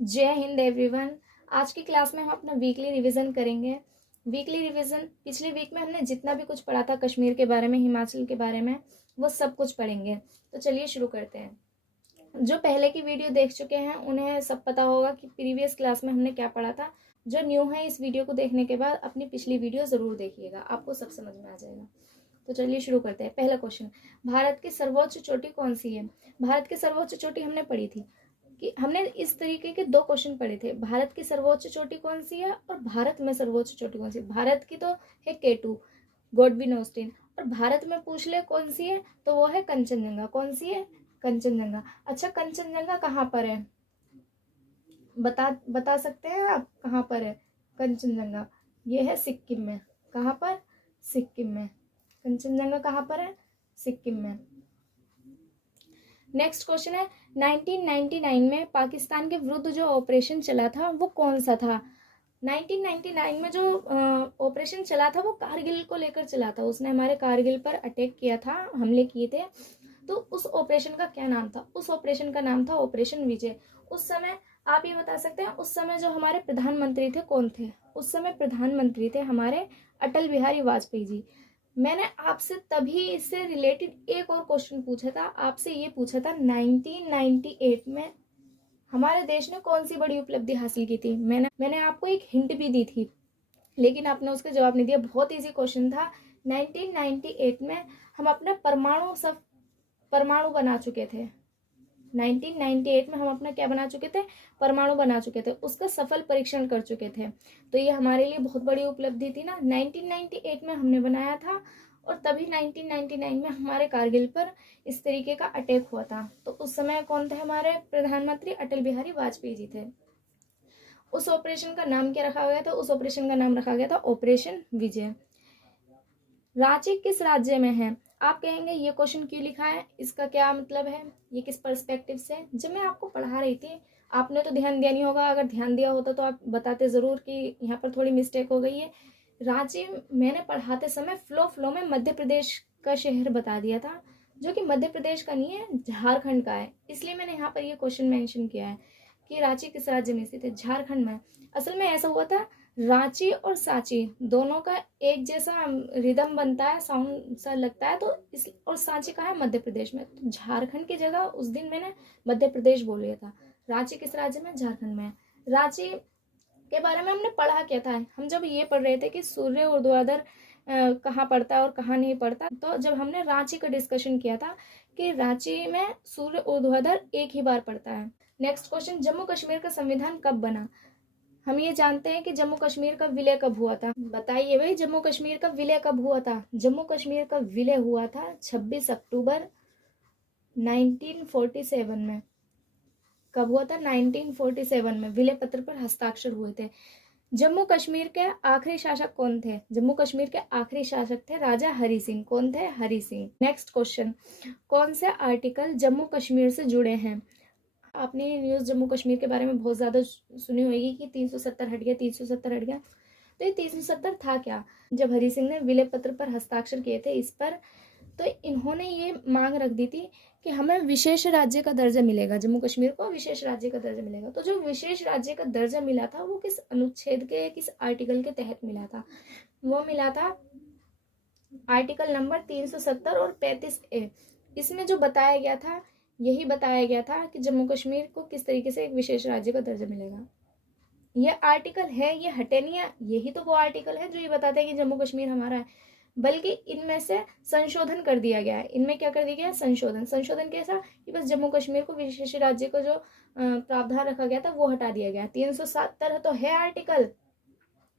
जय हिंद एवरीवन। आज की क्लास में हम अपना वीकली रिवीजन करेंगे। वीकली रिवीजन, पिछले वीक में हमने जितना भी कुछ पढ़ा था कश्मीर के बारे में, हिमाचल के बारे में, वो सब कुछ पढ़ेंगे। तो चलिए शुरू करते हैं। जो पहले की वीडियो देख चुके हैं उन्हें सब पता होगा कि प्रीवियस क्लास में हमने क्या पढ़ा था। जो न्यू है इस वीडियो को देखने के बाद अपनी पिछली वीडियो ज़रूर देखिएगा, आपको सब समझ में आ जाएगा। तो चलिए शुरू करते हैं। पहला क्वेश्चन, भारत की सर्वोच्च चोटी कौन सी है? भारत की सर्वोच्च चोटी हमने पढ़ी थी कि हमने इस तरीके के दो क्वेश्चन पढ़े थे, भारत की सर्वोच्च चोटी कौन सी है और भारत में सर्वोच्च चोटी कौन सी है। भारत की तो है K2 गॉडविन ऑस्टिन, और भारत में पूछ ले कौन सी है तो वो है कंचनजंगा। कौन सी है? कंचनजंगा। अच्छा, कंचनजंगा कहाँ पर है? बता सकते हैं आप कहाँ पर है कंचनजंगा? ये है सिक्किम में। कहाँ पर? सिक्किम में। कंचनजंगा कहाँ पर है? सिक्किम में। नेक्स्ट क्वेश्चन है, 1999 में पाकिस्तान के विरुद्ध जो ऑपरेशन चला था वो कौन सा था? 1999 में जो ऑपरेशन चला था वो कारगिल को लेकर चला था। उसने हमारे कारगिल पर अटैक किया था, हमले किए थे। तो उस ऑपरेशन का क्या नाम था? उस ऑपरेशन का नाम था ऑपरेशन विजय। उस समय आप ये बता सकते हैं उस समय जो हमारे प्रधानमंत्री थे कौन थे? उस समय प्रधानमंत्री थे हमारे अटल बिहारी वाजपेयी जी। मैंने आपसे तभी इससे रिलेटेड एक और क्वेश्चन पूछा था, आपसे ये पूछा था 1998 में हमारे देश ने कौन सी बड़ी उपलब्धि हासिल की थी। मैंने आपको एक हिंट भी दी थी, लेकिन आपने उसका जवाब नहीं दिया। बहुत इजी क्वेश्चन था। 1998 में हम अपना परमाणु बना चुके थे। 1998 में हम अपना क्या बना चुके थे? परमाणु बना चुके थे, उसका सफल परीक्षण कर चुके थे। तो ये हमारे लिए बहुत बड़ी उपलब्धि थी ना। 1998 में हमने बनाया था और तभी 1999 में हमारे कारगिल पर इस तरीके का अटैक हुआ था। तो उस समय कौन थे हमारे प्रधानमंत्री? अटल बिहारी वाजपेयी जी थे। उस ऑपरेशन का नाम क्या रखा गया था? उस ऑपरेशन का नाम रखा गया था ऑपरेशन विजय। रांची किस राज्य में है? आप कहेंगे ये क्वेश्चन क्यों लिखा है, इसका क्या मतलब है, ये किस पर्सपेक्टिव से? जब मैं आपको पढ़ा रही थी आपने तो ध्यान दिया नहीं होगा, अगर ध्यान दिया होता तो आप बताते ज़रूर कि यहाँ पर थोड़ी मिस्टेक हो गई है। रांची मैंने पढ़ाते समय फ्लो में मध्य प्रदेश का शहर बता दिया था, जो कि मध्य प्रदेश का नहीं है, झारखंड का है। इसलिए मैंने यहाँ पर ये क्वेश्चन मेंशन किया है कि रांची किस राज्य में स्थित है? झारखंड में। असल में ऐसा हुआ था, रांची और सांची दोनों का एक जैसा रिदम बनता है, साउंड सा लगता है, तो इस और सांची कहाँ है? मध्य प्रदेश में। तो झारखंड की जगह उस दिन मैंने मध्य प्रदेश बोल लिया था। रांची किस राज्य में? झारखंड में। रांची के बारे में हमने पढ़ा क्या था? हम जब ये पढ़ रहे थे कि सूर्य ऊर्ध्वाधर कहाँ पड़ता है और कहाँ नहीं पड़ता, तो जब हमने रांची का डिस्कशन किया था कि रांची में सूर्य ऊर्ध्वाधर एक ही बार पड़ता है। नेक्स्ट क्वेश्चन, जम्मू कश्मीर का संविधान कब बना? हम ये जानते हैं कि जम्मू कश्मीर का विलय कब हुआ था। बताइए भाई, जम्मू कश्मीर का विलय कब हुआ था? जम्मू कश्मीर का विलय हुआ था 26 अक्टूबर 1947 में। कब हुआ था? 1947 में विलय पत्र पर हस्ताक्षर हुए थे। जम्मू कश्मीर के आखिरी शासक कौन थे? जम्मू कश्मीर के आखिरी शासक थे राजा हरि सिंह। कौन थे? हरि सिंह। नेक्स्ट क्वेश्चन, कौन से आर्टिकल जम्मू कश्मीर से जुड़े हैं? आपने न्यूज़ जम्मू कश्मीर के बारे में बहुत ज़्यादा सुनी होगी कि 370 हट गया, 370 हट गया। तो ये 370 था क्या? जब हरि सिंह ने विलय पत्र पर हस्ताक्षर किए थे इस पर, तो इन्होंने ये मांग रख दी थी कि हमें विशेष राज्य का दर्जा मिलेगा, जम्मू कश्मीर को विशेष राज्य का दर्जा मिलेगा। तो जो विशेष राज्य का दर्जा मिला था वो किस अनुच्छेद के, किस आर्टिकल के तहत मिला था? वो मिला था आर्टिकल नंबर 370 और 35A। इसमें जो बताया गया था, यही बताया गया था कि जम्मू कश्मीर को किस तरीके से एक विशेष राज्य का दर्जा मिलेगा। ये आर्टिकल है, ये हटे नहीं है, यही तो वो आर्टिकल है जो ये बताते हैं कि जम्मू कश्मीर हमारा है। बल्कि इनमें से संशोधन कर दिया गया है। इनमें क्या कर दिया गया है? संशोधन कैसा कि बस जम्मू कश्मीर को विशेष राज्य का जो प्रावधान रखा गया था वो हटा दिया गया। 370 तो है आर्टिकल,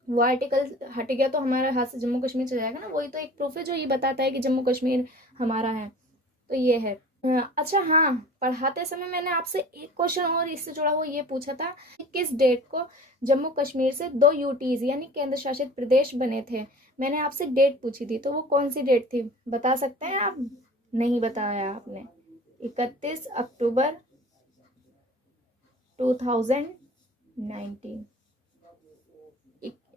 वो आर्टिकल हट गया तो हमारे हाथ से जम्मू कश्मीर चला जाएगा ना। वही तो एक प्रूफ है जो ये बताता है कि जम्मू कश्मीर हमारा है। तो ये है। अच्छा हाँ, पढ़ाते समय मैंने आपसे एक क्वेश्चन और इससे जुड़ा हुआ ये पूछा था कि किस डेट को जम्मू कश्मीर से 2 यूटीज यानी केंद्र शासित प्रदेश बने थे। मैंने आपसे डेट पूछी थी, तो वो कौन सी डेट थी? बता सकते हैं आप? नहीं बताया आपने। 31 अक्टूबर 2019।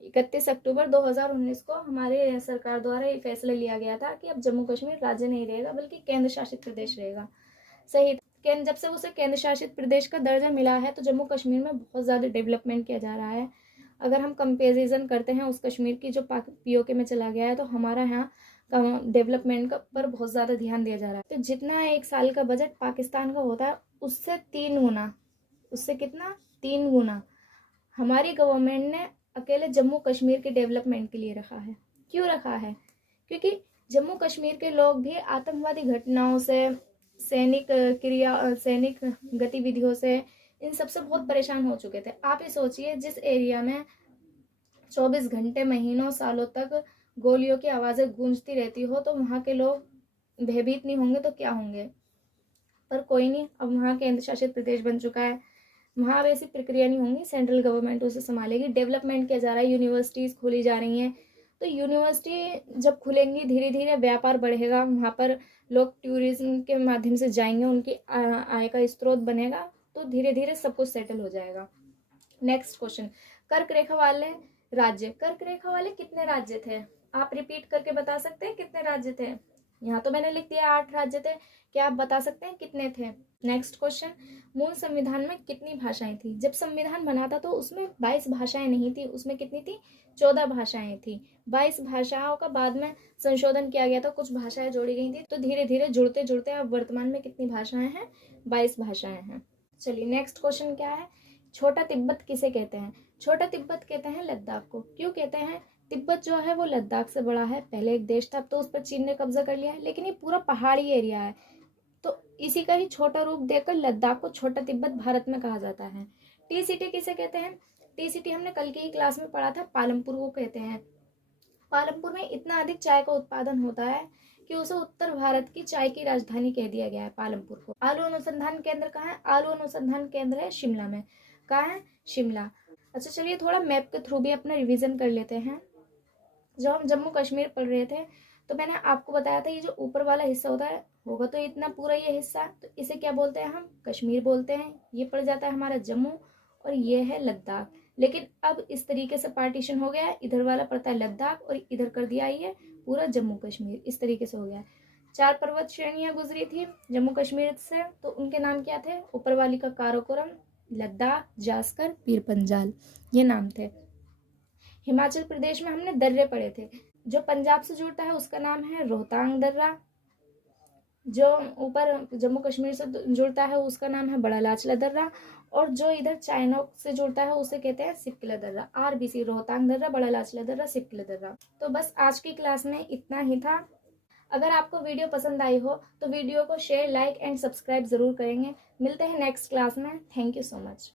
31 अक्टूबर 2019 को हमारे सरकार द्वारा ये फैसला लिया गया था कि अब जम्मू कश्मीर राज्य नहीं रहेगा बल्कि केंद्र शासित प्रदेश रहेगा। सही। जब से उसे केंद्र शासित प्रदेश का दर्जा मिला है तो जम्मू कश्मीर में बहुत ज़्यादा डेवलपमेंट किया जा रहा है। अगर हम कंपेरिजन करते हैं उस कश्मीर की जो POK में चला गया है, तो हमारा यहाँ डेवलपमेंट का पर बहुत ज़्यादा ध्यान दिया जा रहा है। तो जितना 1 साल का बजट पाकिस्तान का होता है उससे 3 गुना, उससे कितना 3 गुना हमारी गवर्नमेंट ने अकेले जम्मू कश्मीर के डेवलपमेंट के लिए रखा है। क्यों रखा है? क्योंकि जम्मू कश्मीर के लोग भी आतंकवादी घटनाओं से, सैनिक गतिविधियों से, इन सबसे बहुत परेशान हो चुके थे। आप ये सोचिए, जिस एरिया में 24 घंटे, महीनों, सालों तक गोलियों की आवाज़ें गूंजती रहती हो, तो वहाँ के लोग भयभीत नहीं होंगे तो क्या होंगे। पर कोई नहीं, अब वहाँ केंद्र शासित प्रदेश बन चुका है, वहाँ अब ऐसी प्रक्रिया नहीं होंगी, सेंट्रल गवर्नमेंट उसे संभालेगी। डेवलपमेंट किया जा रहा है, यूनिवर्सिटीज़ खोली जा रही हैं। तो यूनिवर्सिटी जब खुलेंगी, धीरे धीरे व्यापार बढ़ेगा, वहाँ पर लोग टूरिज्म के माध्यम से जाएंगे, उनकी आय का स्रोत बनेगा, तो धीरे धीरे सब कुछ सेटल हो जाएगा। नेक्स्ट क्वेश्चन, कर्क रेखा वाले राज्य। कर्क रेखा वाले कितने राज्य थे? आप रिपीट करके बता सकते हैं कितने राज्य थे? यहाँ तो मैंने लिख दिया 8 राज्य थे, क्या आप बता सकते हैं कितने थे? नेक्स्ट क्वेश्चन, मूल संविधान में कितनी भाषाएं थी? जब संविधान बना था तो उसमें 22 भाषाएं नहीं थी, उसमें कितनी थी? 14 भाषाएं थी। 22 भाषाओं का बाद में संशोधन किया गया था, कुछ भाषाएं जोड़ी गई थी, तो धीरे धीरे जुड़ते जुड़ते अब वर्तमान में कितनी भाषाएं हैं? 22 भाषाएं हैं। चलिए नेक्स्ट क्वेश्चन क्या है? छोटा तिब्बत किसे कहते हैं? छोटा तिब्बत कहते हैं लद्दाख को। क्यों कहते हैं? तिब्बत जो है वो लद्दाख से बड़ा है, पहले एक देश था, अब तो उस पर चीन ने कब्जा कर लिया है, लेकिन ये पूरा पहाड़ी एरिया है, तो इसी का ही छोटा रूप देकर लद्दाख को छोटा तिब्बत भारत में कहा जाता है। टी सिटी किसे कहते हैं? टी सिटी हमने कल की ही क्लास में पढ़ा था, पालमपुर को कहते हैं। पालमपुर में इतना अधिक चाय का उत्पादन होता है कि उसे उत्तर भारत की चाय की राजधानी कह दिया गया है पालमपुर को। आलू अनुसंधान केंद्र कहाँ है? आलू अनुसंधान केंद्र है शिमला में। कहाँ है? शिमला। अच्छा चलिए थोड़ा मैप के थ्रू भी अपना रिवीजन कर लेते हैं। जब हम जम्मू कश्मीर पढ़ रहे थे तो मैंने आपको बताया था, ये जो ऊपर वाला हिस्सा होता है, होगा तो इतना पूरा ये हिस्सा, तो इसे क्या बोलते हैं? हम कश्मीर बोलते हैं। ये पड़ जाता है हमारा जम्मू, और ये है लद्दाख। लेकिन अब इस तरीके से पार्टीशन हो गया है, इधर वाला पड़ता है लद्दाख और इधर कर दिया ये पूरा जम्मू कश्मीर, इस तरीके से हो गया है। 4 पर्वत श्रेणियां गुजरी थी जम्मू कश्मीर से, तो उनके नाम क्या थे? ऊपर वाली का काराकोरम, लद्दाख, जास्कर, पीर पंजाल, ये नाम थे। हिमाचल प्रदेश में हमने दर्रे पढ़े थे। जो पंजाब से जुड़ता है उसका नाम है रोहतांग दर्रा, जो ऊपर जम्मू कश्मीर से जुड़ता है उसका नाम है बड़ा लाचला दर्रा, और जो इधर चाइना से जुड़ता है उसे कहते हैं सिपकिला दर्रा। RBC, रोहतांग दर्रा, बड़ा लाचला दर्रा, सिपकिला दर्रा। तो बस आज की क्लास में इतना ही था। अगर आपको वीडियो पसंद आई हो तो वीडियो को शेयर, लाइक एंड सब्सक्राइब जरूर करेंगे। मिलते हैं नेक्स्ट क्लास में। Thank you so much.